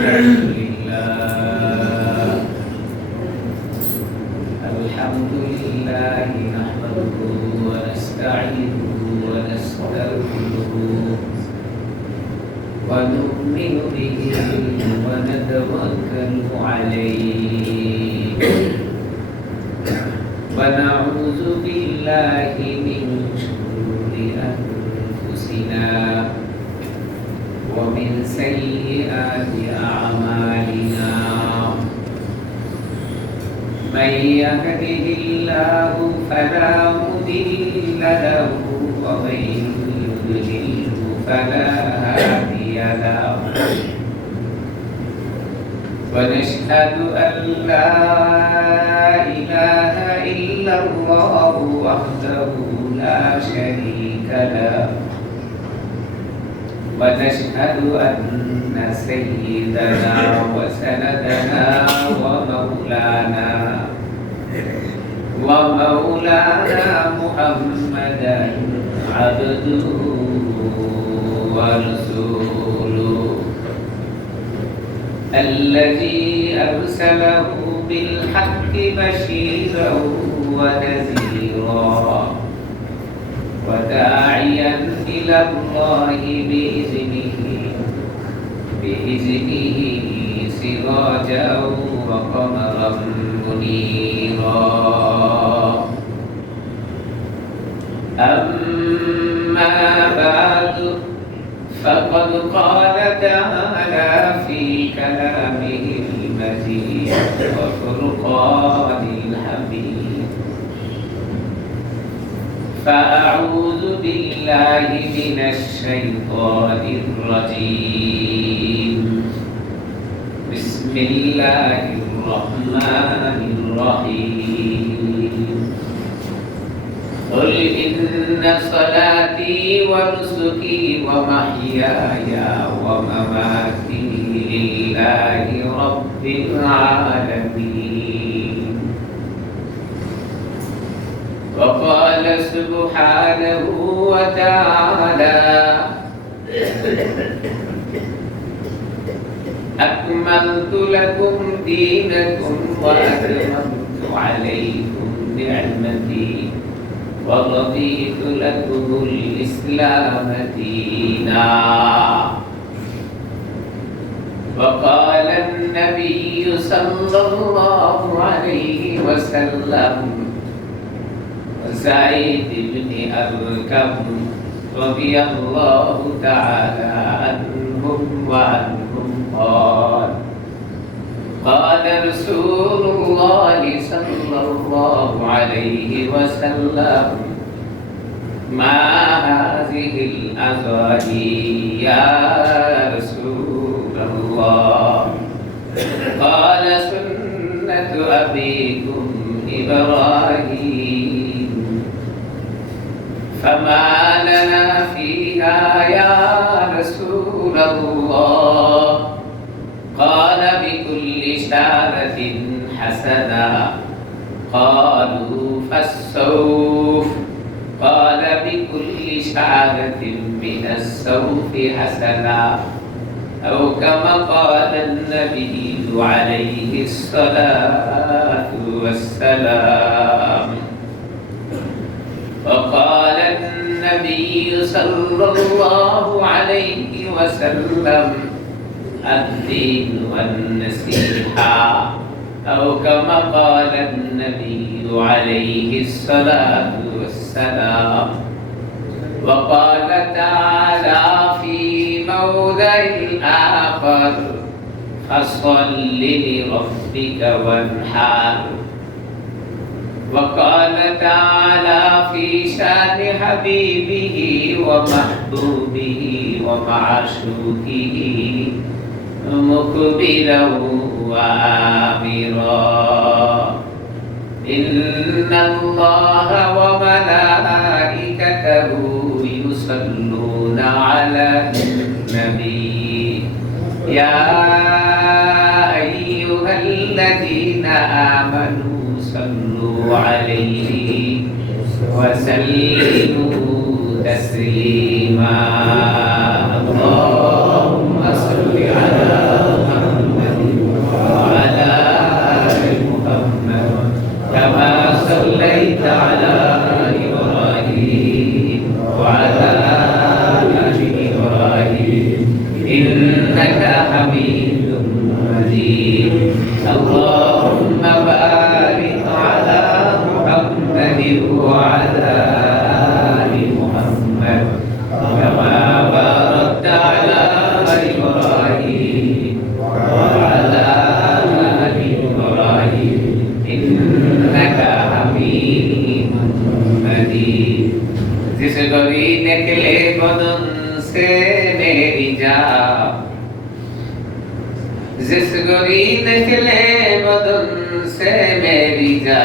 الحمد لله نحمده ونستعينه ونستغفره ونؤمن به ونتوكل عليه ونعوذ بالله من شرور أنفسنا ومن سيئات أعمالنا من يهده الله فلا مضل له ومن يضلل فلا هادي له ونشهد أن لا إله إلا الله وحده لا شريك له ونشهد أن سيدنا وسندنا ومولانا محمدا عبده ورسوله الذي أرسله بالحق بشيرا ونذيرا وداعيا إلى الله بإذنه سراجا وقمرا منيرا أما بعد فقد قال تعالى في كلامه المجيد وفرقان الحميد فأعوذ بالله من الشيطان الرجيم بسم الله الرحمن الرحيم قل إن صلاتي ونسكي ومحياي ومماتي لله رب العالمين وقال سبحانه وتعالى أكملت لكم دينكم وأتممت عليكم نعمتي ورضيت لكم الإسلام دينا وقال النبي صلى الله عليه وسلم سعيد بن أركم رضي الله تعالى عنهم وعنهم قال رسول الله صلى الله عليه وسلم ما هذه الأغاني يا رسول الله قال سنة أبيكم إبراهيم فما لنا فيها يا رسول الله قال بكل شارة حسنة قالوا فالسوف قال بكل شعرة من السوف حسنة أو كما قال النبي عليه الصلاة والسلام وقال النبي صلى الله عليه وسلم الدين والنصيحة أو كما قال النبي عليه الصلاة والسلام وقال تعالى في موضع آخر فصل لربك وانحر وقال تعالى في شان حبيبه ومحبوبه ومعشوقه مخبرا وآمرا إن الله وملائكته يصلون على النبي يا أيها الذين آمنوا صلوا عليه وسلموا تسليما اللهم صل على محمد जिस गोरी निकले बदन से मेरी जा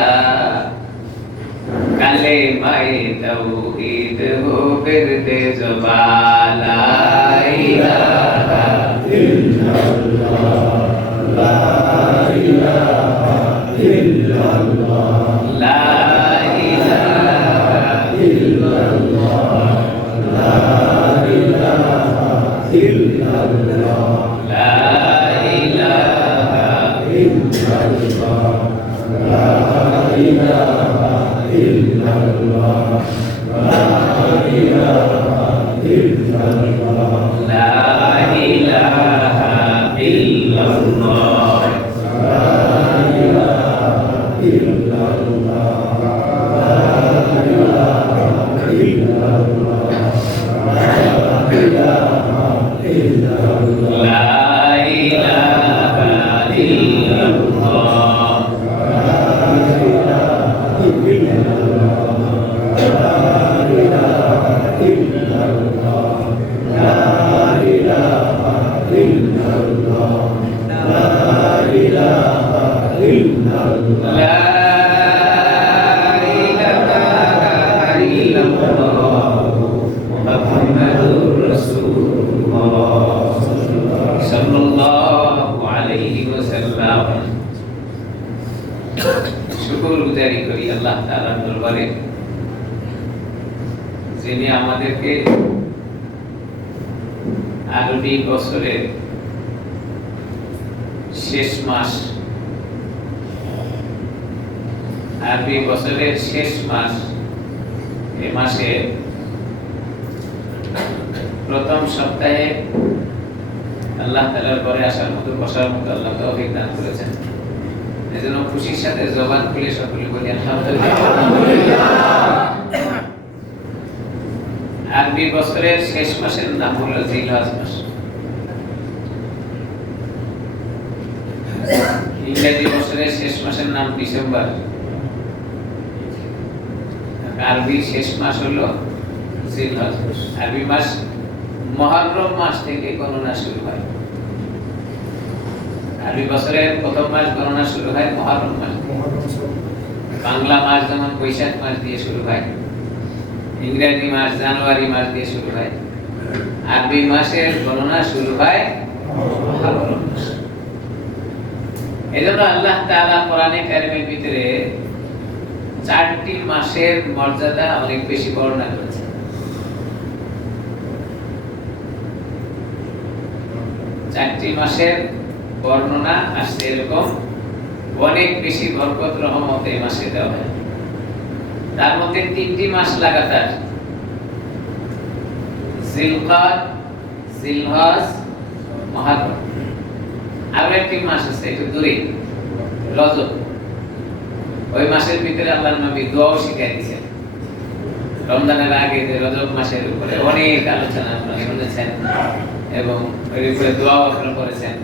काले माए तौहीद हो फिर दे जुबान ला इलाहा इल्लल्लाह ला इलाहा इल्लल्लाह ला इलाहा इल्लल्लाह ला इलाहा इल्लल्लाह ला इलाहा इल्लल्लाह ला इलाहा इल्लल्लाह ला इलाहा इल्लल्लाह ला इलाहा इल्लल्लाह ला इलाहा इल्लल्लाह ला इलाहा इल्लल्लाह ला इलाहा इल्लल्लाह ला इलाहा इल्लल्लाह শুকরগুজারি করি আল্লাহ তাআলার দরবারে যিনি আমাদেরকে আরবি বছরের শেষ মাস এই মাসে প্রথম সপ্তাহে আল্লাহ তাআলার ঘরে আসার মতো বসার মতো আল্লাহ তৌফিক দান করেছেন। এজন্য খুশির সাথে জবান খুলে সকলে বলি আলহামদুলিল্লাহ। আরবি বছরের শেষ মাসের নাম হলো জিলহজ মাস, ইংরেজি বছরের শেষ মাসের নাম ডিসেম্বর, আরবি শেষ মাস হলো জিলহজ। আরবি মাস মুহররম মাস থেকে গণনা শুরু হয়। আরবি বছরের প্রথম মাস গণনা শুরু হয় মুহররম মাস। বাংলা মাস যেমন বৈশাখ মাস দিয়ে শুরু হয়, ইংরেজি মাস জানুয়ারি মাস দিয়ে শুরু হয়, আরবি মাসের গণনা শুরু হয় মুহররম মাস। এজন্য আল্লাহ তাআলা কোরআনে কারিমের ভিতরে 4টি মাসের মর্যাদা অনেক বেশি বর্ণনা করেছেন। 4টি মাসের বর্ণনা আসছে এরকম অনেক বেশি বরকত রহমত এই মাসে দেওয়া হয়। তার মধ্যে 3টি মাস লাগাতার, জিলকাদ, জিলহজ, মুহররম। আর একটি মাস আছে একটু দূরে, রজব। ওই মাসের ভিতরে আল্লাহর নবী দোয়াও শিখিয়ে দিয়েছেন। রমজানের আগে যে রজব মাসের উপরে অনেক আলোচনা আপনারা শুনেছেন এবং এর উপরে দোয়াও আপনারা করেছেন।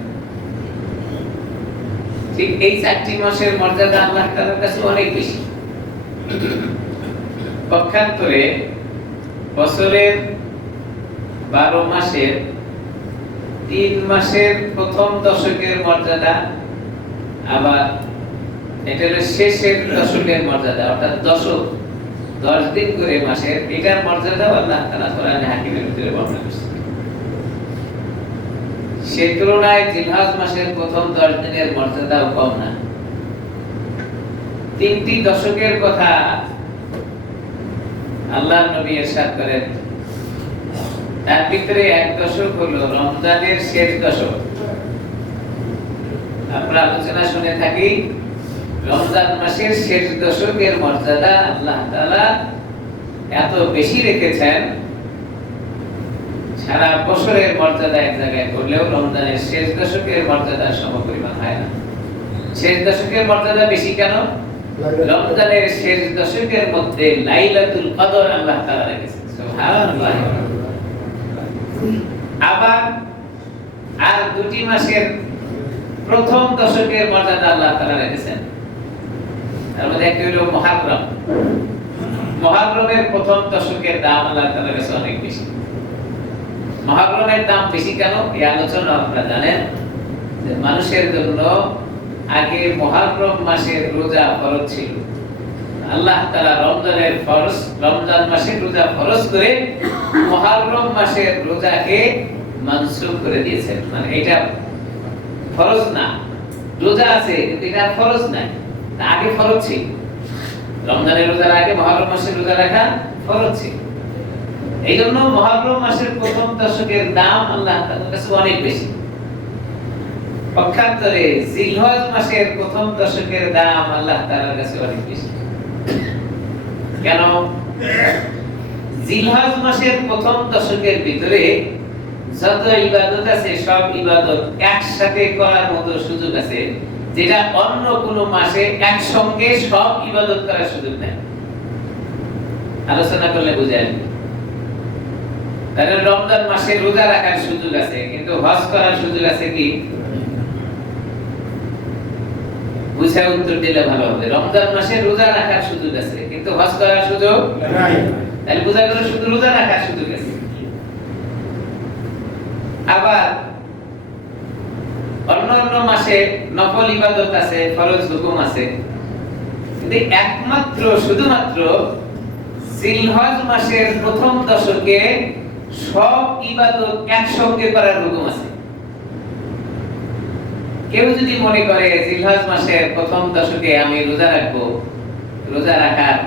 ঠিক এই 4টি মাসের মর্যাদা আল্লাহ তাআলার কাছে অনেক বেশি। পক্ষান্তরে বছরের 12 মাসের 3 মাসের প্রথম দশকের মর্যাদা, আবার এটা হলো শেষের দশকের মর্যাদা, অর্থাৎ দশক 10 দিন করে মাসের, এটার মর্যাদাও আল্লাহ তাআলা কোরআনে হাকিমের ভিতরে বর্ণনা করেছেন। সে তুলনায় জিলহজ মাসের প্রথম 10 দিনের মর্যাদাও কম না। 3টি দশকের কথা আল্লাহর নবী ইরশাদ করেন, তার ভিতরে এক দশক হলো রমজানের শেষ দশক। আমরা আলোচনা শুনে থাকি রমজান মাসের শেষ দশকের মর্যাদা আল্লাহ তাআলা এত বেশি রেখেছেন, সারা বছরের মর্যাদা এক জায়গায় করলেও রমজানের শেষ দশকের মর্যাদা সমপরিমাণ হয় না। শেষ দশকের মর্যাদা বেশি কেন? রমজানের শেষ দশকের মধ্যে লাইলাতুল কদর আল্লাহ তাআলা রেখেছেন। সুবহানাল্লাহ। আবার আর 2টি মাসের প্রথম দশকের মর্যাদা আল্লাহ তাআলা রেখেছেন। তার মধ্যে একটি হলো মুহররম। মুহররমের প্রথম দশকের দাম আল্লাহ তাআলার কাছে অনেক বেশি। মুহররমের দাম বেশি কেন? এই আলোচনা আপনারা জানেন। যে মানুষের জন্য আগে মুহররম মাসের রোজা ফরজ ছিল। আল্লাহ তাআলা রমজান মাসের রোজা ফরজ করে মুহররম মাসের রোজাকে মানসুখ করে দিয়েছেন। মানে এটা ফরজ না, রোজা আছে কিন্তু এটা ফরজ না, আগে ফরজ ছিল। রমজানের রোজার আগে মুহররম মাসের রোজা রাখা ফরজ ছিল। এই জন্য মুহররম মাসের প্রথম দশকের দাম আল্লাহ তাআলার কাছে অনেক বেশি। পক্ষান্তরে জিলহজ মাসের প্রথম দশকের দাম আল্লাহ তাআলার কাছে অনেক বেশি। কেন? জিলহজ মাসের প্রথম দশকের ভিতরে যত ইবাদত আছে সব ইবাদত একসাথে করার মতো সুযোগ আছে, যেটা অন্য কোন মাসে একসঙ্গে সব ইবাদত করার সুযোগ নেই। আলোচনা করলে বুঝে আসবে। তাহলে রমজান মাসে রোজা রাখার সুযোগ আছে, কিন্তু হজ করার সুযোগ আছে কি? বুঝে উত্তর দিলে ভালো হবে। রমজান মাসে রোজা রাখার সুযোগ আছে, কিন্তু হজ করার সুযোগ নাই। তাহলে বুঝা গেল শুধু রোজা রাখার সুযোগ আছে। আবার অন্যান্য মাসে নফল ইবাদত আছে, ফরজ হুকুম আছে, কিন্তু একমাত্র শুধুমাত্র জিলহজ মাসের প্রথম দশকে সব ইবাদত একসঙ্গে করার হুকুম আছে। কেউ যদি মনে করে জিলহজ মাসের প্রথম দশকে আমি রোজা রাখবো, রোজা রাখার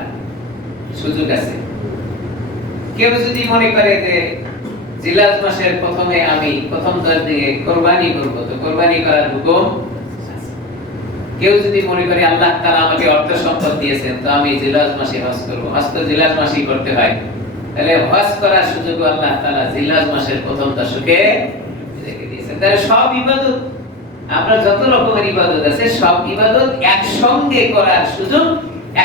সুযোগ আছে। কেউ যদি মনে করে যে জিলহজ মাসের প্রথমে আমি প্রথম 10 দিনে কুরবানি করব, তো কুরবানি করার হুকুম আছে। কেউ যদি মনে করে আল্লাহ তাআলা আমাকে অর্থ সম্পদ দিয়েছেন, তো আমি জিলহজ মাসে হজ করব, হজ তো জিলহজ মাসেই করতে হয়, তাহলে হজ করার সুযোগ আল্লাহ তাআলা জিলহজ মাসের প্রথম দশকে রেখে দিয়েছেন। তাহলে সব ইবাদত, আমরা যত রকমের ইবাদত আছে সব ইবাদত একসঙ্গে করার সুযোগ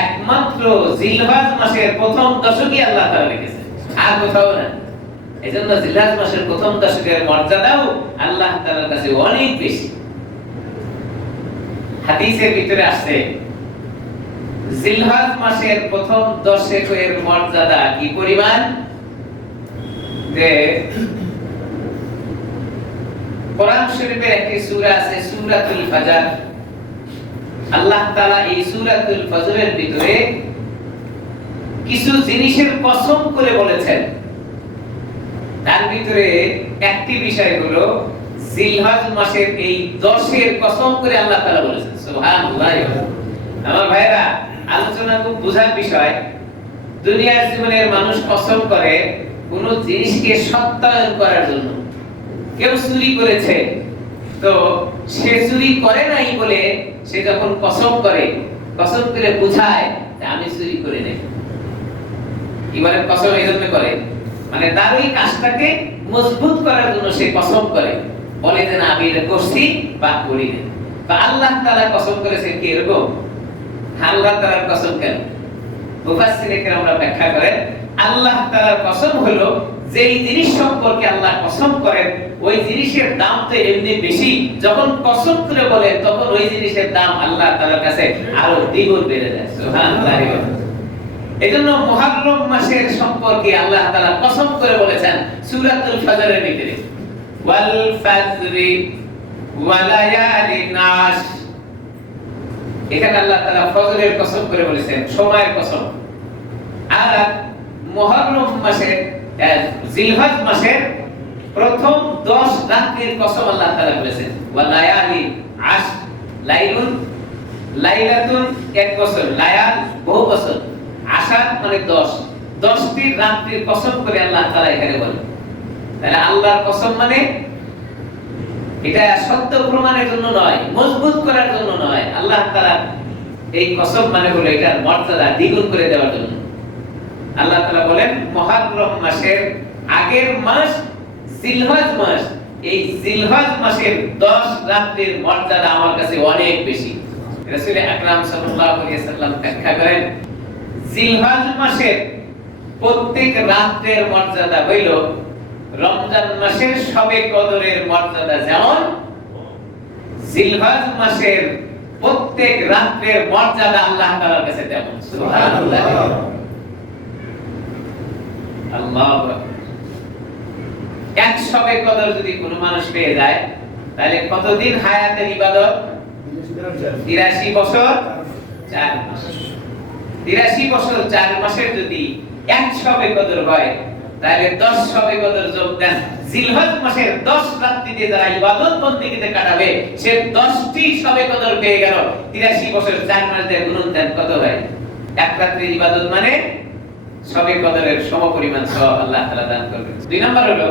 একমাত্র জিলহজ মাসের প্রথম দশকে আল্লাহ তাআলা রেখেছেন, আর কোথাও না। এজন্য জিলহজ মাসের প্রথম দশকের মর্যাদাও আল্লাহ তাআলার কাছে অনেক বেশি। হাদিসের ভিতরে আছে জিলহজ মাসের প্রথম দশকের মর্যাদা কি পরিমাণ, যে কোরআন শরীফের একটি সূরা আছে সূরাতুল ফাজর। আল্লাহ তাআলা এই সূরাতুল ফজরের ভিতরে কিছু জিনিসের কসম করে বলেছেন। তার ভিতরে একটি বিষয় হলো জিলহজ মাসের এই 10-এর কসম করে আল্লাহ তাআলা বলেছেন। সুবহানাল্লাহ। আমার ভাইরা, আলোচনা খুব বুঝার বিষয়। দুনিয়ার জীবনের মানুষ কসম করে কোন জিনিসকে সত্যায়ন করার জন্য। কেউ চুরি করেছে, তো সে চুরি করে নাই বলে সে যখন কসম করে বুঝায় যে আমি চুরি করি নাই। কি বলে? কসম এই জন্য করে, মানে তার ওই কাজটাকে মজবুত করার জন্য সে কসম করে, বলে যে না আমি এটা করছি বা করি না। তো আল্লাহ তাআলা কসম করেছেন কি এরকম? আল্লাহ তাআলার কসম কেন? মুফাসসিরে কেরামরা ব্যাখ্যা করেন আল্লাহ তাআলার কসম হলো যেই জিনিস সম্পর্কে আল্লাহ কসম করেন ওই জিনিসের দাম তো এমনি বেশি, যখন কসম করে বলেন তখন ওই জিনিসের দাম আল্লাহ তাআলার কাছে আরো দ্বিগুণ বেড়ে যায়। সুবহানাল্লাহ। এজন্য মুহররম মাসের সম্পর্কে আল্লাহ তাআলা কসম করে বলেছেন সূরাতুল ফজরের ভিতরে, ওয়াল ফাজরি ওয়া লায়ালিন আশ। এখানে আল্লাহ তাআলা ফজরের কসম করে বলেছেন, সময়ের কসম। আর মুহররম মাসের জিলহজ মাসের প্রথম 10 রাতের কসম আল্লাহ তাআলা বলেছেন, ওয়া লায়ালিন আশ। লাইলুন, লাইলাতুন এক বছর, লায়াল বহু বছর, আশা মানে 10টি রাতের কসম করে আল্লাহ তাআলা এখানে বলেন। তাহলে আল্লাহর কসম মানে এটা সত্য প্রমাণের জন্য নয়, মজবুত করার জন্য নয়। আল্লাহ তাআলা এই কসম মানে হলো এটার মর্যাদা দ্বিগুণ করে দেওয়ার জন্য। আল্লাহ তাআলা বলেন মুহররম মাসের আগের মাস জিলহজ মাস, এই জিলহজ মাসের 10 রাতের মর্যাদা আমার কাছে অনেক বেশি। রাসূল আকরাম সাল্লাল্লাহু আলাইহি ওয়াসাল্লাম ব্যাখ্যা করেন জিলহজ মাসের প্রত্যেক রাতের মর্যাদা হইল রমজান মাসের শবে কদরের মর্যাদা যেমন, জিলহজ মাসের প্রত্যেক রাতের মর্যাদা আল্লাহ তাআলার কাছে তেমন। সুবহানাল্লাহ। আল্লাহু আকবার। এক শবে কদর যদি কোনো মানুষ পেয়ে যায় তাহলে কতদিন হায়াতের ইবাদত? 83 বছর 4 মাস। 83 বছর 4 মাসের যদি 1 শবে কদর হয় তাহলে 10 শবে কদর যোগ দেন। জিলহজ মাসের 10 রাত্রিতে যারা ইবাদত বন্দেগীতে কাটাবে সে 10টি শবে কদর পেয়ে গেল। 83 বছর 4 মাস দিয়ে গুণন দেন কত হয়? এক রাত্রির ইবাদত মানে শবে কদরের সমপরিমাণ সওয়াব আল্লাহ তাআলা দান করবেন। 2 নম্বর হলো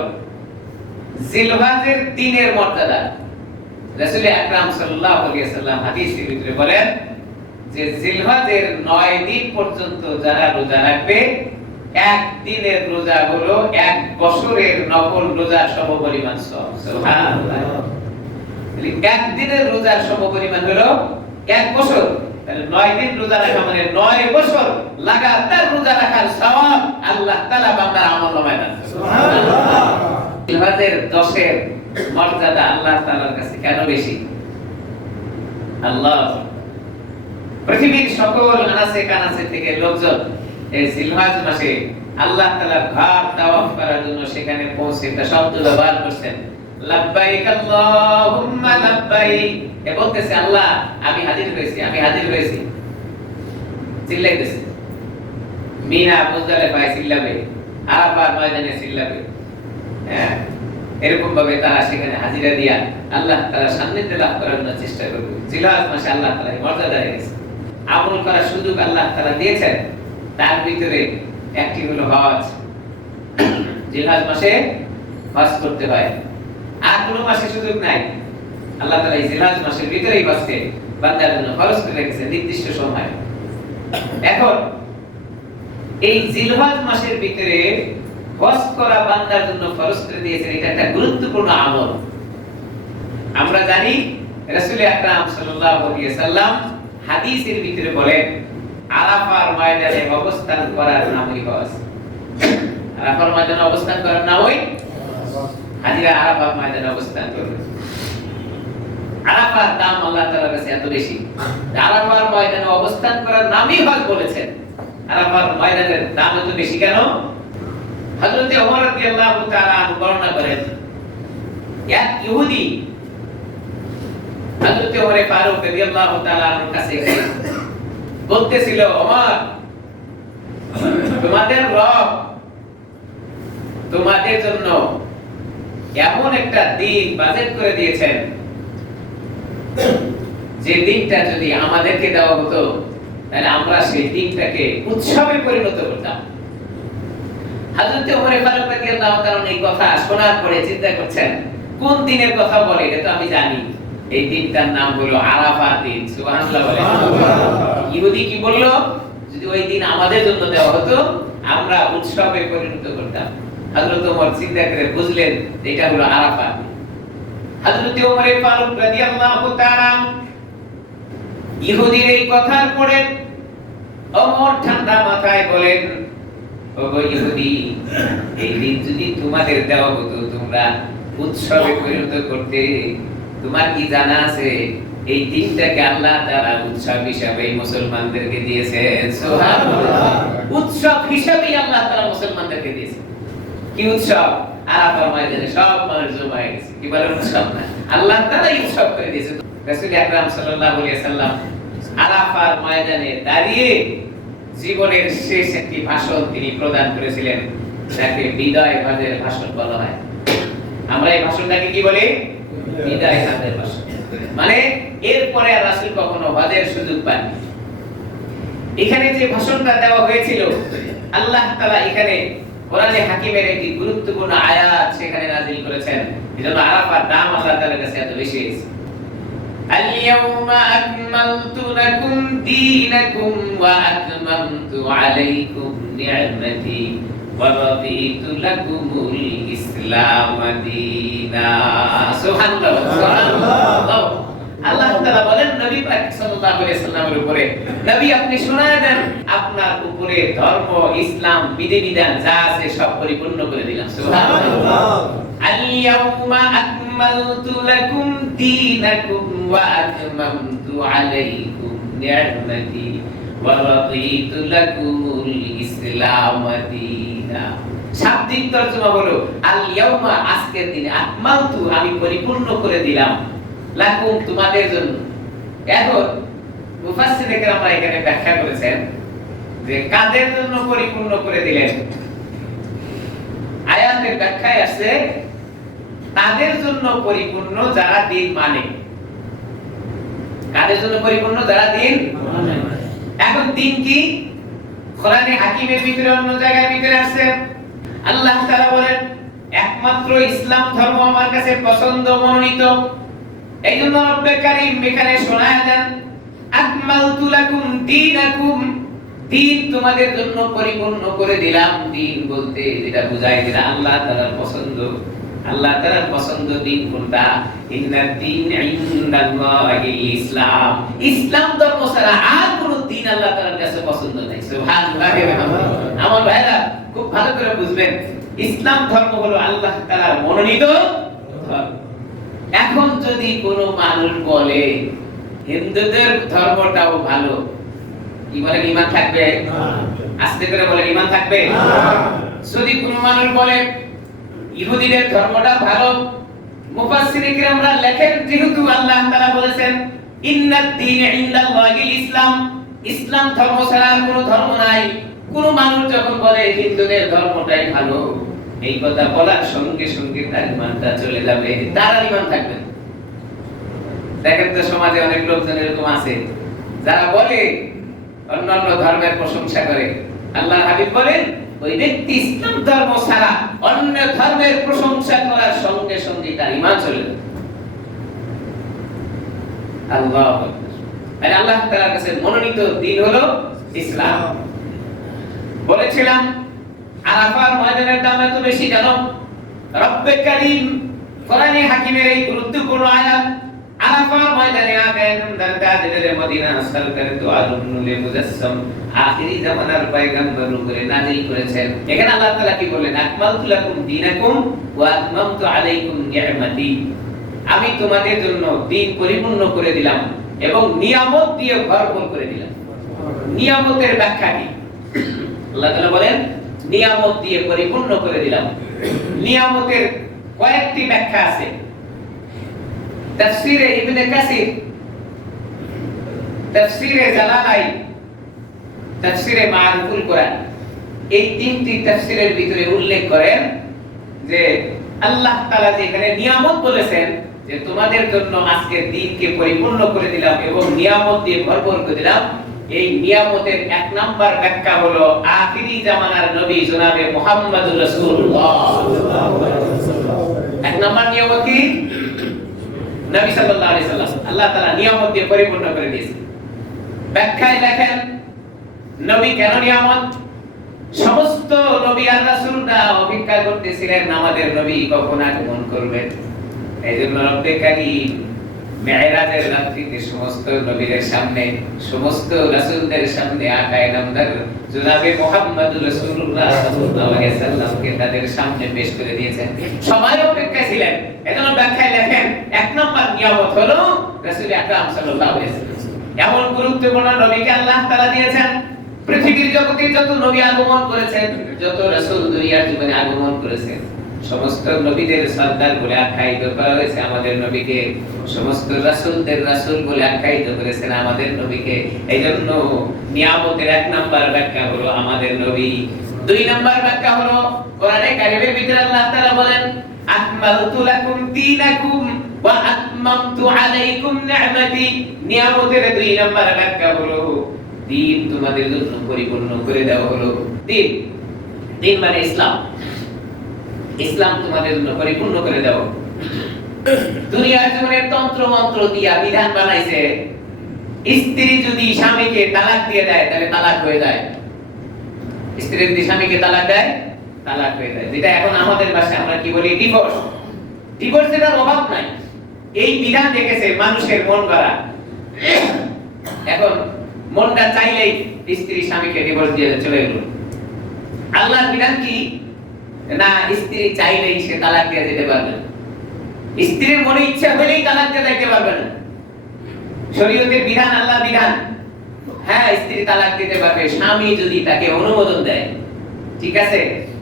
জিলহজের দিনের মর্যাদা। রাসূল আকরাম সাল্লাল্লাহু আলাইহি ওয়াসাল্লাম হাদিসের ভিতরে বলেন যে জিলহজের 9 দিন পর্যন্ত যারা রোজা রাখবে, এক দিনের রোজা হলো 1 বছরের নফল রোজা সমপরিমাণ সওয়াব। সুবহানাল্লাহ। তাহলে এক দিনের রোজার সমপরিমাণ হলো 1 বছর। তাহলে 9 দিন রোজা রাখা মানে 9 বছর লাগাতার রোজা রাখার সওয়াব আল্লাহ তাআলা বান্দার আমলনামায় দান করেন। সুবহানাল্লাহ। জিলহজের 10 এর মর্যাদা আল্লাহ তাআলার কাছে কেন বেশি? আল্লাহ পৃথিবীর সকল আনাচে কানাচে থেকে লোকজন এই জিলহজ মাসে আল্লাহ তাআলার ঘর তাওয়াফ করার জন্য সেখানে পৌঁছে একটা শব্দ ব্যবহার করছেন, লাব্বাইক আল্লাহুম্মা লাব্বাইক। এ বলতেছে আল্লাহ আমি হাজির হয়েছি, আমি হাজির হয়েছি। চিল্লাইতেছে। মিনা মুজদালিফায় চিল্লাবে, আরাফার ময়দানে চিল্লাবে। হ্যাঁ, এরকম ভাবে তারা সেখানে হাজিরা দিয়া আল্লাহ তাআলার সান্নিধ্য লাভ করার জন্য চেষ্টা করবে। জিলহজ মাসে আল্লাহ তাআলা এই মর্যাদা রেখেছেন, আমল করার সুযোগ আল্লাহ তাআলা দিয়েছেন। তার ভিতরে একটি হলো হজ। জিলহজ মাসে হজ করতে হয়, আর কোনো মাসে সুযোগ নাই। আল্লাহ তাআলা এই জিলহজ মাসের ভিতরেই হজকে বান্দার জন্য ফরজ করে রেখেছেন নির্দিষ্ট সময়। এখন এই জিলহজ মাসের ভিতরে হজ করা বান্দার জন্য ফরজ করে দিয়েছেন, এটা একটা গুরুত্বপূর্ণ আমল। আমরা জানি রাসূল আকরাম সাল্লাল্লাহু আলাইহি ওয়াসাল্লাম হাদিসের ভিতরে বলেন আরাফার ময়দানে অবস্থান করার নামই হজ। আরাফার ময়দানে অবস্থান করার নামই হাজিরা আরাফার ময়দানে অবস্থান করবে। আরাফার দাম আল্লাহ তাআলার কাছে এত বেশি, আরাফার ময়দানে অবস্থান করার নামই হজ বলেছেন। আরাফার ময়দানের দাম এত বেশি কেন? হযরত ওমর রাদিয়াল্লাহু তাআলা আনহু বর্ণনা করেন, এক ইহুদি হযরত ওমর ফারুক রাদিয়াল্লাহু তাআলা আনহুর কাছে বলতেছিল, ওমর তোমাদের রব তোমাদের জন্য এমন একটা দিন বাজেট করে দিয়েছেন যে দিনটা যদি আমাদেরকে দেওয়া হতো তাহলে আমরা সেই দিনটাকে উৎসবে পরিণত করতাম। হযরত ওমর ফারুক রাদিয়াল্লাহু তাআলা এই কথা শোনার পরে চিন্তা করছেন কোন দিনের কথা বলে, এটা তো আমি জানি। এই দিনটার নাম হলো আরাফা দিন। সুবহানাল্লাহ বলে। ইহুদি কি বলল? যদি ওই দিন আমাদের জন্য দেওয়া হতো আমরা উৎসবে পরিণত করতাম। হযরত ওমর চিন্তা করে বুঝলেন এটা হলো আরাফা। হযরত ওমর ফারুক রাদিয়াল্লাহু তাআলা ইহুদির এই কথার পরে ওমর ঠান্ডা মাথায় বলেন, ওগো ইহুদি, এই দিন যদি তোমাদের দেওয়া হতো তোমরা উৎসবে পরিণত করতে। তোমার কি জানা আছে এই দিনটাকে আল্লাহ তাআলা উৎসব হিসেবে মুসলমানদেরকে দিয়েছেন? সুবহানাল্লাহ। উৎসব হিসেবে আল্লাহ তাআলা মুসলমানদেরকে দিয়েছেন। কি উৎসব? আরাফার ময়দানে সব মানুষ জমা হয়ে গেছে। কি বলে উৎসব না, আল্লাহ তাআলাই উৎসব করে দিয়েছেন। রাসূল আকরাম সাল্লাল্লাহু আলাইহি ওয়াসাল্লাম আরাফার ময়দানে দাঁড়িয়ে জীবনের শেষ একটি ভাষণ তিনি প্রদান করেছিলেন, যাকে বিদায় হজের ভাষণ বলা হয়। আমরা এই ভাষণটাকে কি বলি? বিদায় হজের ভাষণ। মানে এরপরে আর রাসূল কখনো হজের সুযোগ পাননি। এখানে যে ভাষণটা দেওয়া হয়েছিল আল্লাহ তাআলা এখানে কোরআনে হাকিমের একটি গুরুত্বপূর্ণ আয়াত সেখানে নাযিল করেছেন। এজন্য আরাফার দাম আল্লাহ তাআলার কাছে এত বেশি হয়েছে। আল-ইয়াওমা আকমালতু লাকুম দীনাকুম ওয়া আতমামতু আলাইকুম নি'মাতি ওয়া রাদিতু লাকুমুল ইসলাম দীনা। সুবহানাল্লাহ, সুবহানাল্লাহ। আল্লাহ তাআলা বলেন নবী পাক সাল্লাল্লাহু আলাইহি সাল্লামের উপরে, নবী আপনি শোনায় দেন আপনার উপরে ধর্ম, ইসলাম, বিধিবিধান যা আছে সব পরিপূর্ণ করে দিলাম। সুবহানাল্লাহ। আল-ইয়াওমা আকমালতু লাকুম দীনাকুম ওয়া আতমামতু আলাইকুম নি'মাতি ওয়া রাদিতু লাকুমুল ইসলাম দীনা। শাব্দিক তরজমা হলো আল ইয়াউমা, আজকের দিনে, আকমালতু, আমি পরিপূর্ণ করে দিলাম, লাকুম, তোমাদের জন্য। এখন মুফাসসিরে কেরামরা এখানে ব্যাখ্যা করেছেন যে কাদের জন্য পরিপূর্ণ করে দিলেন। আয়াতের ব্যাখ্যায় আছে তাদের জন্য পরিপূর্ণ যারা দিন মানে। কাদের জন্য পরিপূর্ণ? যারা দিন মানে। এখন দিন কি? কোরআনে হাকিমের ভিতরে অন্য জায়গার ভিতরে আছে আল্লাহ তাআলা বলেন একমাত্র ইসলাম ধর্ম আমার কাছে পছন্দ মনোনীত। এইজন্য রব্বে কারীম এখানে শোনায় দেন আকমালতু লাকুম দীনাকুম, দিন তোমাদের জন্য পরিপূর্ণ করে দিলাম। দিন বলতে যেটা বোঝায় যেটা আল্লাহ তাআলার পছন্দ। আল্লাহ তাআলার পছন্দ দিন কোনটা? ইন্নাদ দীন ইনদাল্লাহিল ইসলাম। ইসলাম ধর্ম ছাড়া আর কোন দিন আল্লাহ তাআলার কাছে পছন্দ নাই। সুবহানাল্লাহ। আমার ভাইরা খুব ভালো করে বুঝবেন, ইসলাম ধর্ম হলো আল্লাহ তাআলার মনোনীত ধর্ম। এখন যদি কোনো মানুষ বলে হিন্দুদের ধর্মটাও ভালো, কি বলেন? ঈমান থাকবে? আস্তে করে বলেন, ঈমান থাকবে? যদি কোনো মানুষ বলে ইহুদিদের ধর্মটা ভালো, মুফাসসিরে কিরামরা লেখেন যেহেতু আল্লাহ তাআলা বলেছেন ইন্নাদ দীন ইনদাল্লাহিল ইসলাম, ইসলাম ধর্ম ছাড়া আর কোনো ধর্ম নাই। কোন মানুষ যখন বলে হিন্দুদের ধর্মটাই ভালো, এই কথা বলার সঙ্গে সঙ্গে তার ঈমানটা চলে যাবে, তার আর ঈমান থাকবে না। দেখেন তো সমাজে অনেক লোকজন এরকম আছে যারা বলে অন্যান্য ধর্মের প্রশংসা করে। আল্লাহর হাবিব বলেন ওই ব্যক্তি ইসলাম ধর্ম ছাড়া অন্য ধর্মের প্রশংসা করার সঙ্গে সঙ্গে তার ঈমান চলে যাবে। আল্লাহু আকবার। আর আল্লাহ তাআলার কাছে মনোনীত দিন হলো ইসলাম। বলেছিলাম আরাফার ময়দানের দাম এত বেশি কেন? রব্বে কারীম কোরআনে হাকিমের এই গুরুত্বপূর্ণ আয়াত আরাফার ময়দানে আকায়েন দারদাদের মদিনা সরকার দুআলুল মুজাসসাম আখিরি জামানার পয়গম্বর উপরে নাযিল করেছেন। এখানে আল্লাহ তাআলা কি বলেন? আকমালতু লাকুম দীনাকুম ওয়া আতমামতু আলাইকুম নি'মাতি, আমি তোমাদের জন্য দিন পরিপূর্ণ করে দিলাম এবং নিয়ামত দিয়ে ভরপুর করে দিলাম। নিয়ামতের ব্যাখ্যা কি? আল্লাহ তাআলা বলেন নিয়ামত দিয়ে পরিপূর্ণ করে দিলাম। নিয়ামতের কয়েকটি ব্যাখ্যা আছে। তাফসীরে ইবনে কাসির, তাফসীরে জালালাইন, তাফসীরে মারুফুল কোরআন, এই তিনটি তাফসীরের ভিতরে উল্লেখ করেন যে আল্লাহ তাআলা যে এখানে নিয়ামত বলেছেন যে তোমাদের জন্য আজকের দিনকে পরিপূর্ণ করে দিলাম এবং নিয়ামত দিয়ে ভরপুর করে দিলাম, এই নিয়ামতের এক নাম্বার ব্যাখ্যা হলো আখিরি জামানার নবী জনাবে মুহাম্মদুর রাসূলুল্লাহ সাল্লাল্লাহু আলাইহি ওয়াসাল্লাম। এক নাম্বার নিয়ামত কি? নবী সাল্লাল্লাহু আলাইহি ওয়াসাল্লাম আল্লাহ তাআলা নিয়ামত দিয়ে পরিপূর্ণ করে দিয়েছেন। ব্যাখ্যায় লেখেন নবী কেন নিয়ামত? সমস্ত নবী আর রাসূলরা অপেক্ষা করতেছিলেন আমাদের নবী কখন আগমন করবেন। এইজন্য রব্বে কারীম মেরাজের রাত্রিতে সমস্ত নবীদের সামনে, সমস্ত রাসূলদের সামনে আকায়ে নামদার জনাবে মুহাম্মদুর রাসূলুল্লাহ সাল্লাল্লাহু আলাইহি ওয়াসাল্লামকে তাদের সামনে পেশ করে দিয়েছেন। সবাই অপেক্ষায় ছিলেন। এজন্য ব্যাখ্যায় লেখেন এক নম্বর নিয়ামত হলো রাসূল আকরাম সাল্লাল্লাহু আলাইহি ওয়াসাল্লাম। এমন গুরুত্বপূর্ণ নবীকে আল্লাহ তাআলা দিয়েছেন। পৃথিবীর জগতে যত নবী আগমন করেছেন, যত রাসূল দুনিয়ার জীবনে আগমন করেছেন, সমস্ত নবীদের সরদার বলে আখ্যায়িত করা হয়েছে আমাদের নবীকে। সমস্ত রাসূলদের রাসূল বলে আখ্যায়িত করেছেন আমাদের নবীকে। এইজন্য নিয়ামতের এক নাম্বার ব্যাখ্যা হলো আমাদের নবী। দুই নাম্বার ব্যাখ্যা হলো কোরআনে কারীমের ভিতরে আল্লাহ তাআলা বলেন আকমালতু লাকুম দীনাকুম ওয়া আতমামতু আলাইকুম নি'মাতি। নিয়ামতের দুই নাম্বার ব্যাখ্যা হলো দিন তোমাদের জন্য পরিপূর্ণ করে দেওয়া হলো। দিন, দিন মানে ইসলাম। ইসলাম তোমাদের জন্য পরিপূর্ণ করে দাও। দুনিয়ার জীবনের তন্ত্র মন্ত্র দিয়া বিধান বানাইছে, স্ত্রী যদি স্বামীকে তালাক দিয়ে দেয় তাহলে তালাক হয়ে যায়। স্ত্রী যদি স্বামীকে তালাক দেয় তালাক হয়ে যায়, যেটা এখন আমাদের ভাষায় আমরা কি বলি? ডিভোর্স। ডিভোর্সের অভাব নাই। এই বিধান দেখেছে মানুষের মন গড়া। এখন মনটা চাইলেই স্ত্রী স্বামীকে ডিভোর্স দিয়ে চলে গেল। আল্লাহর বিধান কি? না, স্ত্রী চাইলেই সে তালাক দিয়ে যেতে পারবে না। স্ত্রীর মনে ইচ্ছা হলেই তালাক দিয়ে যেতে পারবে না। শরীয়তের বিধান, আল্লাহর বিধান। হ্যাঁ, স্ত্রী তালাক দিতে পারবে স্বামী যদি তাকে অনুমোদন দেয়। ঠিক আছে?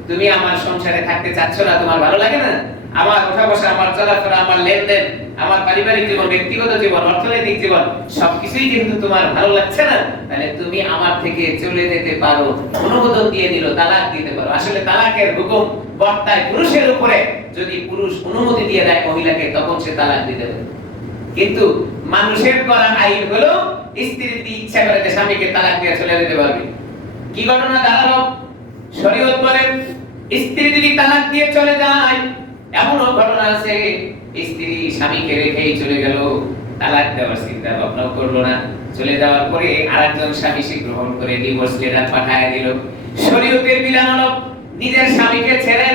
তুমি আমার সংসারে থাকতে চাচ্ছ না, তোমার ভালো লাগে না? আমার ওঠা বসা, আমার চলাফেরা, আমার লেনদেন, আমার পারিবারিক জীবন, ব্যক্তিগত জীবন, অর্থনৈতিক জীবন সবকিছুই কিন্তু তোমার ভালো লাগছে না, তাহলে তুমি আমার থেকে চলে যেতে পারো। অনুমোদন দিয়ে দিল, তালাক দিতে পারো। আসলে তালাকের হুকুম বর্তায় পুরুষের উপরে। যদি পুরুষ অনুমতি দিয়ে দেয় মহিলাকে, তখন সে তালাক দিতে পারে। কিন্তু মানুষের করা আইন হলো স্ত্রী যদি ইচ্ছা করে যে স্বামীকে তালাক দিয়ে চলে যেতে পারবে। কি ঘটনা দাঁড়ালো? শরীয়ত বলে স্ত্রী যদি তালাক দিয়ে চলে যায়, এমনও ঘটনা আছে স্ত্রী স্বামীকে রেখেই চলে গেল, তালাক দেওয়ার চিন্তা ভাবনা করলো না, চলে যাওয়ার পরে আরেকজন স্বামী সে গ্রহণ করে ডিভোর্স লেটার পাঠায় দিল। শরীয়তের বিধান হলো নিজের স্বামীকে ছেড়ে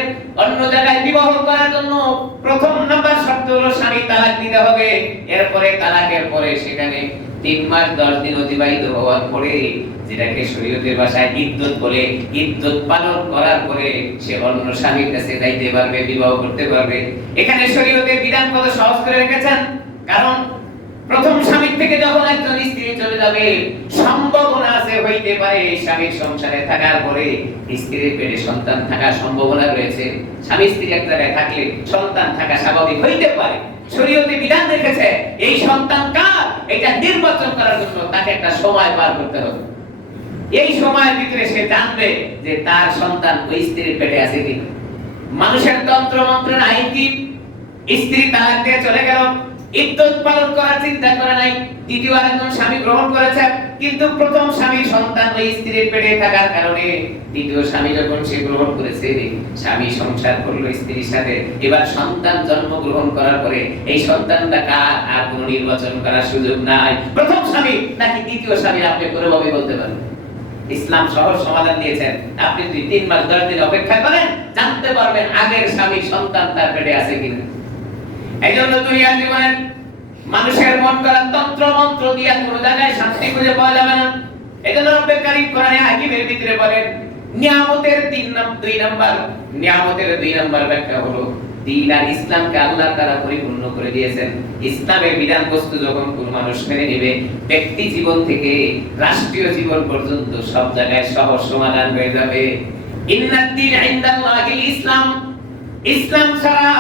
অন্য জায়গায় বিবাহ করার জন্য প্রথম নাম্বার শর্ত হলো স্বামী তালাক দিতে হবে। এরপরে তালাকের পরে সেখানে 3 মাস 10 দিন অতিবাহিত হওয়ার পরে, যেটাকে শরীয়তের ভাষায় ইদ্দত বলে, ইদ্দত পালন করার পরে সে অন্য স্বামীর কাছে যাইতে পারবে, বিবাহ করতে পারবে। এখানে শরীয়তের বিধান কত সহজ করে রেখেছেন, কারণ প্রথম স্বামীর থেকে যখন একজন স্ত্রী চলে যাবে, সম্ভাবনা আছে হইতে পারে স্বামীর সংসারে থাকার পরে স্ত্রীর পেটে সন্তান থাকার সম্ভাবনা রয়েছে। স্বামী স্ত্রী এক জায়গায় থাকলে সন্তান থাকা স্বাভাবিক হইতে পারে। শরীয়তে বিধান রেখেছে এই সন্তান কার, এটা নির্বাচন করার জন্য তাকে একটা সময় পার করতে হবে। এই সময়ের ভিতরে সে জানবে যে তার সন্তান ওই স্ত্রীর পেটে আছে কিনা। মানুষের তন্ত্র মন্ত্রের আইন কি? স্ত্রী তালাক দিয়ে চলে গেল, ইদ্দত পালন করার চিন্তা করে নাই, দ্বিতীয় আরেকজন স্বামী গ্রহণ করেছে, কিন্তু প্রথম স্বামীর সন্তান ওই স্ত্রীর পেটে থাকার কারণে দ্বিতীয় স্বামী যখন সে গ্রহণ করেছে, স্বামী সংসার করলো স্ত্রীর সাথে, এবার সন্তান জন্মগ্রহণ করার পরে এই সন্তানটা কার আর কোনো নির্বাচন করার সুযোগ নাই। প্রথম স্বামী নাকি দ্বিতীয় স্বামী আপনি কোনোভাবে বলতে পারেন। ইসলাম সহজ সমাধান দিয়েছেন। আপনি যদি 3 মাস 10 দিন অপেক্ষা করেন, জানতে পারবেন আগের স্বামীর সন্তান তার পেটে আছে কিনা। এই জন্য দুনিয়ার জীবনে মানুষের মন করা তন্ত্র মন্ত্র দিয়ে কোনো জায়গায় শান্তি খুঁজে পাওয়া যাবে না। এই জন্য রব্বে কারীম কোরআনে হাকিমের ভিতরে বলেন, নিয়ামতের 2 নাম্বার ব্যাখ্যা হলো দ্বীন আর ইসলামকে আল্লাহ তাআলা পরিপূর্ণ করে দিয়েছেন। ইসলামের বিধান বস্তু যখন কোন মানুষ মেনে নেবে, ব্যক্তি জীবন থেকে রাষ্ট্রীয় জীবন পর্যন্ত সব জায়গায় সহজ সমাধান হয়ে যাবে। ইন্নাদ দীন ইনদাল্লাহিল ইসলাম, ইসলাম ছাড়া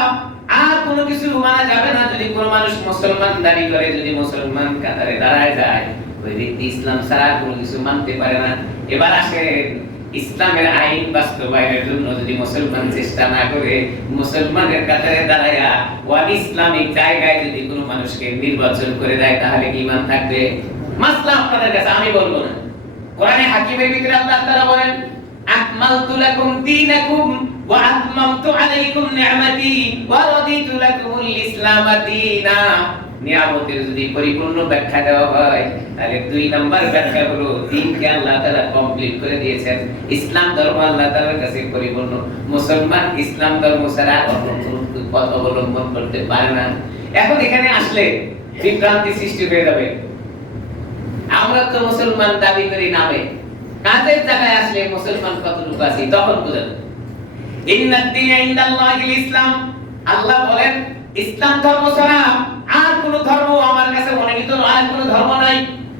আর কোনো কিছু মানা যাবে না। যদি কোনো মানুষ মুসলমান দাবি করে, যদি মুসলমান কাতারে দাঁড়ায় যায়, ওই ব্যক্তি ইসলাম ছাড়া কোনো কিছু মানতে পারে না। এবার আসে ইসলামের আইন বাস্তবায়নের জন্য যদি মুসলমান চেষ্টা না করে, মুসলমানের কাতারে দাঁড়ায়া ওয়াল ইসলামিক জায়গায় যদি কোনো মানুষকে নির্বাচন করে দেয়, তাহলে কি ঈমান থাকবে? মাসলা আপনাদের কাছে আমি বলবো না। কোরআনে হাকিমের ভিতরে আল্লাহ তাআলা বলেন, আকমালতু লাকুম দীনাকুম ওয়া আতমামতু আলাইকুম নি'মাতি ওয়া রাদিতু লাকুমুল ইসলাম দীনা। নিয়ামতের যদি পরিপূর্ণ ব্যাখ্যা দেওয়া হয়, তাহলে 2 নাম্বার ব্যাখ্যা হলো দ্বীনকে আল্লাহ তাআলা কমপ্লিট করে দিয়েছেন। ইসলাম ধর্ম আল্লাহ তাআলার কাছে পরিপূর্ণ। মুসলমান ইসলাম ধর্ম ছাড়া অন্য কোনো পথ অবলম্বন করতে পারে না। এখন এখানে আসলে বিভ্রান্তি সৃষ্টি হয়ে যাবে। আমরা তো মুসলমান দাবি করি নামে, কাজের জায়গায় আসলে মুসলমান কতটুকু আছি তখন বুঝা যাবে। ইন্নাদ দীন ইনদাল্লাহিল ইসলাম, আল্লাহ বলেন ইসলাম ধর্ম ছাড়া আর কোন ধর্ম আমার কাছে মনোনীত আর কোন ধর্ম নাই।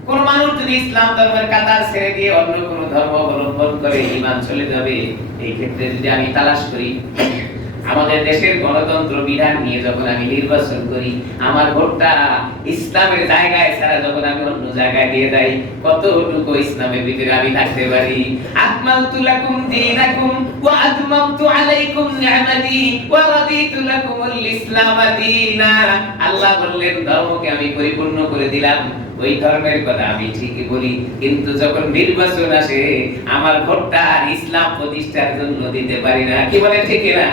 কোন মানুষ যদি ইসলাম ধর্মের কাতার ছেড়ে দিয়ে অন্য কোন ধর্ম অবলম্বন করে, ঈমান চলে যাবে। এই ক্ষেত্রে যদি আমি তালাশ করি, আমাদের দেশের গণতন্ত্র বিধান নিয়ে যখন আমি নির্বাচন করি, আমার ভোটটা ইসলামের জায়গায় ছাড়া যখন আমি অন্য জায়গায় দিয়ে যাই, কতটুকু ইসলামের ভিতরে আমি থাকতে পারি। আকমালতু লাকুম দীনাকুম ওয়া আতমামতু আলাইকুম নি'মাতি ওয়া রাদিতু লাকুমুল ইসলাম দীনা। আল্লাহ বললেন ধর্মকে আমি পরিপূর্ণ করে দিলাম। ওই ধর্মের কথা আমি ঠিকই বলি, কিন্তু যখন নির্বাচন আসে আমার ভোটটা ইসলাম প্রতিষ্ঠার জন্য দিতে পারি না। কি বলে ঠিক না?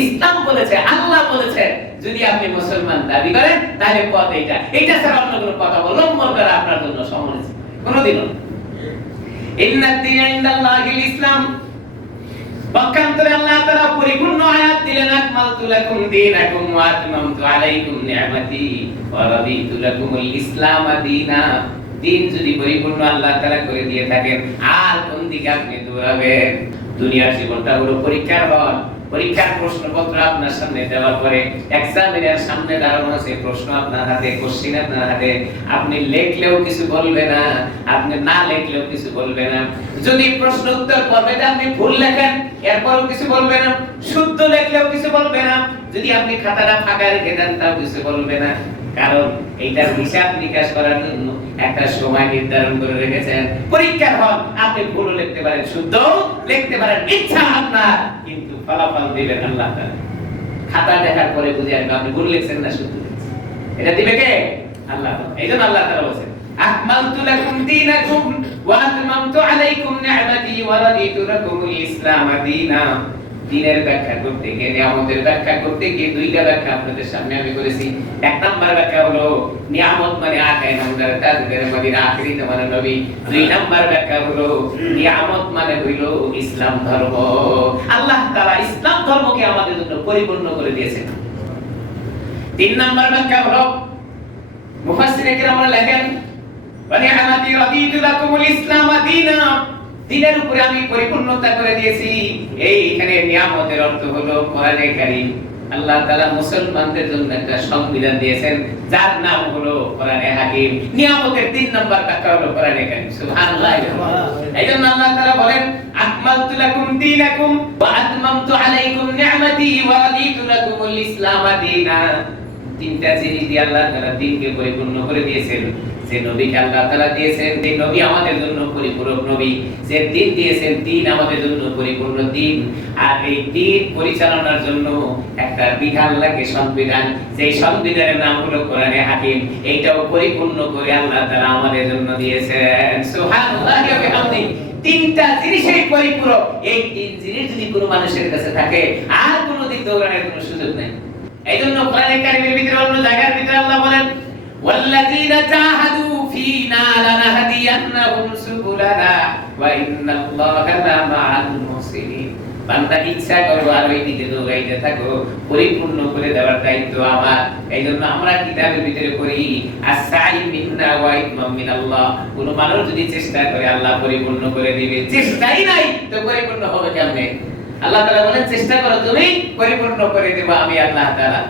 ইসলাম বলেছে, আল্লাহ বলেছে, যদি আপনি মুসলমান দাবি করেন তাহলে পথ এইটা ছাড়া অন্য কোনো পথ অবলম্বন করা আপনার জন্য সম্মানিত কোনোদিনও। ইন্নাদ দীন ইনদাল্লাহিল ইসলাম, পক্ষান্তরে আল্লাহ তাআলা পরিপূর্ণ আয়াত দিলেন, আকমালতু লাকুম দীনাকুম ওয়া আতমামতু আলাইকুম নি'মাতি ওয়া রাদিতু লাকুমুল ইসলাম দীনা। দিন যদি পরিপূর্ণ আল্লাহ তাআলা করে দিয়ে থাকেন, আর কোন দিকে আপনি দৌড়াবেন? দুনিয়ার জীবনটা হলো পরীক্ষার হল। পরীক্ষার প্রশ্নপত্র আপনার সামনে দেওয়ার পরে এক্সামিনার সামনে দাঁড়ানো আছে, প্রশ্ন আপনার হাতে, কোশ্চেন আপনার হাতে, আপনি লিখলেও কিছু বলবে না, আপনি না লিখলেও কিছু বলবে না। যদি প্রশ্ন উত্তর পর্বে আপনি ভুল লেখেন এরপরও কিছু বলবে না, শুদ্ধ লিখলেও কিছু বলবে না, যদি আপনি খাতাটা ফাঁকা রেখে দেন তাও কিছু বলবে না। কারণ এইটার হিসাব নিকাশ করার জন্য একটা সময় নির্ধারণ করে রেখেছেন। পরীক্ষার হল আপনি ভুল লিখতে পারেন, শুদ্ধ লিখতে পারেন, ইচ্ছা আপনার, কিন্তু ফলাফল দিবেন আল্লাহ তাআলা। খাতা দেখার পরে বুঝে আসবে আপনি ভুল লিখছেন না শুদ্ধ লিখছেন, এটা দিবে কে? আল্লাহ। এইজন্য আল্লাহ তাআলা বলেন আকমালতু লাকুম দীনাকুম ওয়া আতমামতু আলাইকুম নি'মাতি ওয়া রাদিতু লাকুমুল ইসলাম দীনা। দিনের ব্যাখ্যা করতে গিয়ে, নিয়ামতের ব্যাখ্যা করতে গিয়ে দুইটা ব্যাখ্যা আপনাদের সামনে আমি করেছি। এক নাম্বার ব্যাখ্যা হলো নিয়ামত মানে আকাই নামদার তাজদের মদিনা আখিরিতে মানে নবী। দুই নাম্বার ব্যাখ্যা হলো নিয়ামত মানে হইলো ইসলাম ধর্ম। আল্লাহ তাআলা ইসলাম ধর্মকে আমাদের জন্য পরিপূর্ণ করে দিয়েছেন। তিন নাম্বার ব্যাখ্যা হলো মুফাসসিরে কেরামরা লেখেন ওয়া নি'মাতি রাদিতু লাকুমুল ইসলাম দীনা, দিনের উপরে আমি পরিপূর্ণতা করে দিয়েছি। এইখানে নিয়ামতের অর্থ হলো কোরআনে কারীম। আল্লাহ তাআলা মুসলমানদের জন্য একটা সংবিধান দিয়েছেন যার নাম হলো কোরআনে হাকিম। নিয়ামতের তিন নাম্বার ব্যাখ্যা হলো কোরআনে কারীম। সুবহানাল্লাহ। এইজন্য আল্লাহ তাআলা বলেন আকমালতু লাকুম দীনাকুম ওয়া আতমামতু আলাইকুম নি'মাতি ওয়া রাদিতু লাকুমুল ইসলাম দীনা। তিনটা জিনিস দিয়ে আল্লাহ তাআলা দ্বীনকে পরিপূর্ণ করে দিয়েছেন। যে নবীকে আল্লাহ তাআলা দিয়েছেন, যে নবী আমাদের জন্য পরিপূরক নবী, যে দ্বীন দিয়েছেন, দ্বীন আমাদের জন্য পরিপূর্ণ দ্বীন। আর এই দ্বীন পরিচালনার জন্য একটা বিধান লাগে, সংবিধান। যে সংবিধানের নাম হলো কোরআনে হাকিম। এইটাও পরিপূর্ণ করে আল্লাহ তাআলা আমাদের জন্য দিয়েছেন। সুবহানাল্লাহি ওয়া বিহামদিহি। তিনটা জিনিসই পরিপূরক। এই তিন জিনিস যদি কোনো মানুষের কাছে থাকে আর কোনো দিক দৌড়ানোর কোনো সুযোগ নেই। এইজন্য কোরআনে কারীমের ভিতরে অন্য জায়গার ভিতরে আল্লাহ বলেন والذين جاهدوا فينا لنهدينهم سبلنا وإن الله لمع المحسنين। বান্দা ইচ্ছা করো আর ওই দিকে দৌড়াইতে থাকো, পরিপূর্ণ করে দেওয়ার দায়িত্ব আমার। এইজন্য আমরা কিতাবের ভিতরে পড়ি আস-সাই মিন্না ওয়া ইতমাম মিনাল্লাহ। কোন মানুষ যদি চেষ্টা করে আল্লাহ পরিপূর্ণ করে দিবে, চেষ্টাই নাই তো পরিপূর্ণ হবে কেমনে? আল্লাহ তাআলা বলেন চেষ্টা করো তুমি, পরিপূর্ণ করে দেব আমি আল্লাহ তাআলা।